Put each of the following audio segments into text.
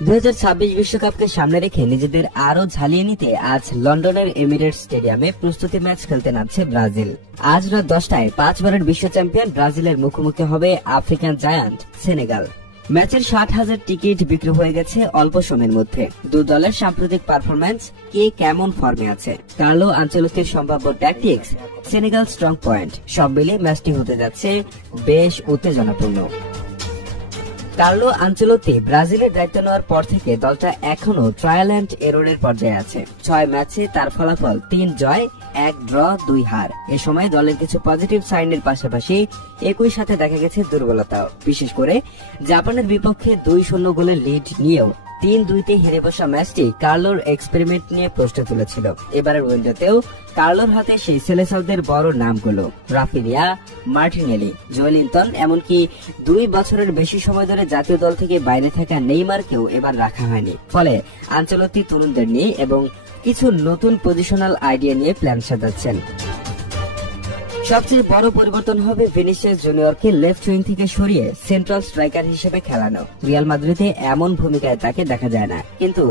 2026 বিশ্বকাপকে সামনে রেখে নিজেদের আরো ঝালিয়ে নিতে আজ লন্ডনের এমিরেটস স্টেডিয়ামে প্রস্তুতি ম্যাচ খেলতে নামছে ব্রাজিল। আজ রাত 10টায় 5 বারের বিশ্ব চ্যাম্পিয়ন ব্রাজিলের মুখোমুখি হবে আফ্রিকান জায়ান্ট সেনেগাল। ম্যাচের 60,000 টিকিট বিক্রি হয়ে গেছে অল্প সময়ের মধ্যে। দু দলের সাম্প্রতিক পারফরম্যান্স, কে কেমন ফর্মে আছে, কার্লো আনচেলত্তির সম্ভাব্য ট্যাকটিক্স, সেনেগাল স্ট্রং পয়েন্ট, সব মিলিয়ে ম্যাচটি হতে যাচ্ছে বেশ উত্তেজনাপূর্ণ। কার্লো আনচেলত্তি ব্রাজিলের দায়িত্ব নেওয়ার পর থেকে দলটা এখনো ট্রায়াল অ্যান্ড এররের পর্যায়ে আছে। 6 ম্যাচে তার ফলাফল 3 জয়, 1 ড্র, 2 হার। এ সময় দলের কিছু পজিটিভ সাইনের পাশাপাশি একই সাথে দেখা গেছে দুর্বলতাও, বিশেষ করে জাপানের বিপক্ষে 2-0 গোলের লিড নিয়েও 3-2-তে হেরে বসা ম্যাচটি কার্লোর এক্সপেরিমেন্ট নিয়ে প্রশ্ন তুলেছিল। এবারের উইন্ডোতেও কার্লোর হাতে সেই সেলেসাওদের বড় নামগুলো রাফিনিয়া, মার্টিনেলি, জোয়েলিনটন, এমনকি 2 বছরের বেশি সময় ধরে জাতীয় দল থেকে বাইরে থাকা নেইমারকেও এবার রাখা হয়নি। ফলে আনচেলত্তি তরুণদের নিয়ে এবং কিছু নতুন পজিশনাল আইডিয়া নিয়ে প্ল্যান সাজাচ্ছেন। সবচেয়ে বড় পরিবর্তন হবে ভিনিসিয়াস জুনিয়রকে লেফট উইং থেকে সরিয়ে সেন্ট্রাল স্ট্রাইকার হিসেবে খেলানো। রিয়াল মাদ্রিদে এমন ভূমিকায় তাকে দেখা যায় না, কিন্তু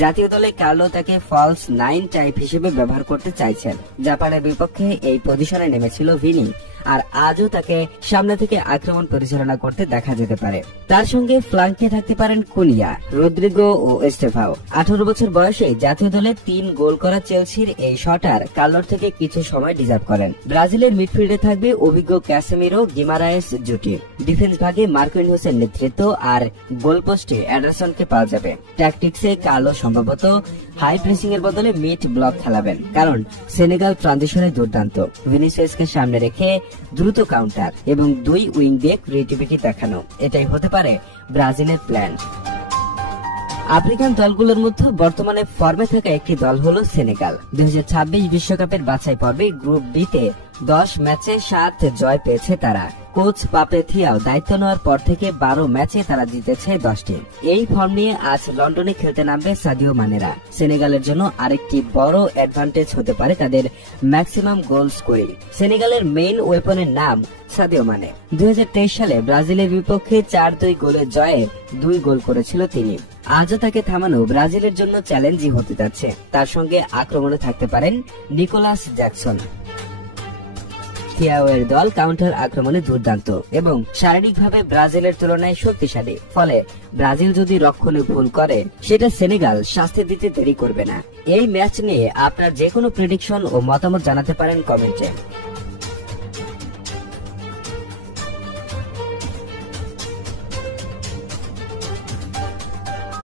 জাতীয় দলে কার্লো তাকে ফলস 9 টাইপ হিসেবে ব্যবহার করতে চাইছেন। জাপানের বিপক্ষে এই পজিশনে নেমেছিল ভিনি, আর আজও তাকে সামনে থেকে আক্রমণ পরিচালনা করতে দেখা যেতে পারে। তার সঙ্গে ফ্লাঙ্কে থাকতে পারেন কুনিয়া, রদ্রিগো ও এস্টেভাও। 18 বছর বয়সে জাতীয় দলে 3 গোল করা চেলসির এই শটার কার্লোর থেকে কিছু সময় ডিজার্ভ করেন। ব্রাজিলের মিডফিল্ডে থাকবে অভিজ্ঞ ক্যাসেমিরো গিমারায়েস জুটি। ডিফেন্স ভাগে মার্কুইন হোসেন নেতৃত্ব, আর গোলপোস্টে অ্যান্ডারসনকে পাওয়া যাবে। ট্যাকটিক্সে কার্লো সম্ভবত হাই প্রেসিং এর বদলে মিড ব্লক খেলাবেন, কারণ সেনেগাল ট্রানজিশনে দুর্দান্ত। ভিনিসিয়াসকে সামনে রেখে দ্রুত কাউন্টার এবং 2 উইং দিয়ে ক্রিয়েটিভিটি দেখানো, এটাই হতে পারে ব্রাজিলের প্ল্যান। আফ্রিকান দলগুলোর মধ্যে বর্তমানে ফর্মে থাকা একটি দল হলো সেনেগাল। 2026 বিশ্বকাপের বাছাই পর্বে গ্রুপ বি তে 10 ম্যাচে 7 জয় পেয়েছে তারা। কোচ পাপে থিয়াও দায়িত্ব নেওয়ার পর থেকে 12 ম্যাচে তারা জিতেছে 10টি। এই ফর্ম নিয়ে আজ লন্ডনে খেলতে নামবে সাদিও মানেরা। সেনেগালের জন্য আরেকটি বড় অ্যাডভান্টেজ হতে পারে তাদের ম্যাক্সিমাম গোল স্কোরিং। সেনেগালের মেইন ওয়েপনের নাম সাদিও মানে। 2023 সালে ব্রাজিলের বিপক্ষে 4-2 গোলের জয়ে 2 গোল করেছিল তিনি। আজও তাকে থামানো ব্রাজিলের জন্য চ্যালেঞ্জই হতে যাচ্ছে। তার সঙ্গে আক্রমণে থাকতে পারেন নিকোলাস জ্যাকসন। থিয়াওয়ের দল কাউন্টার আক্রমণে দুর্দান্ত এবং শারীরিকভাবে ব্রাজিলের তুলনায় শক্তিশালী। ফলে ব্রাজিল যদি রক্ষণে ভুল করে, সেটা সেনেগাল শাস্তি দিতে দেরি করবে না। এই ম্যাচ নিয়ে আপনার যে কোনো প্রেডিকশন ও মতামত জানাতে পারেন কমেন্টে।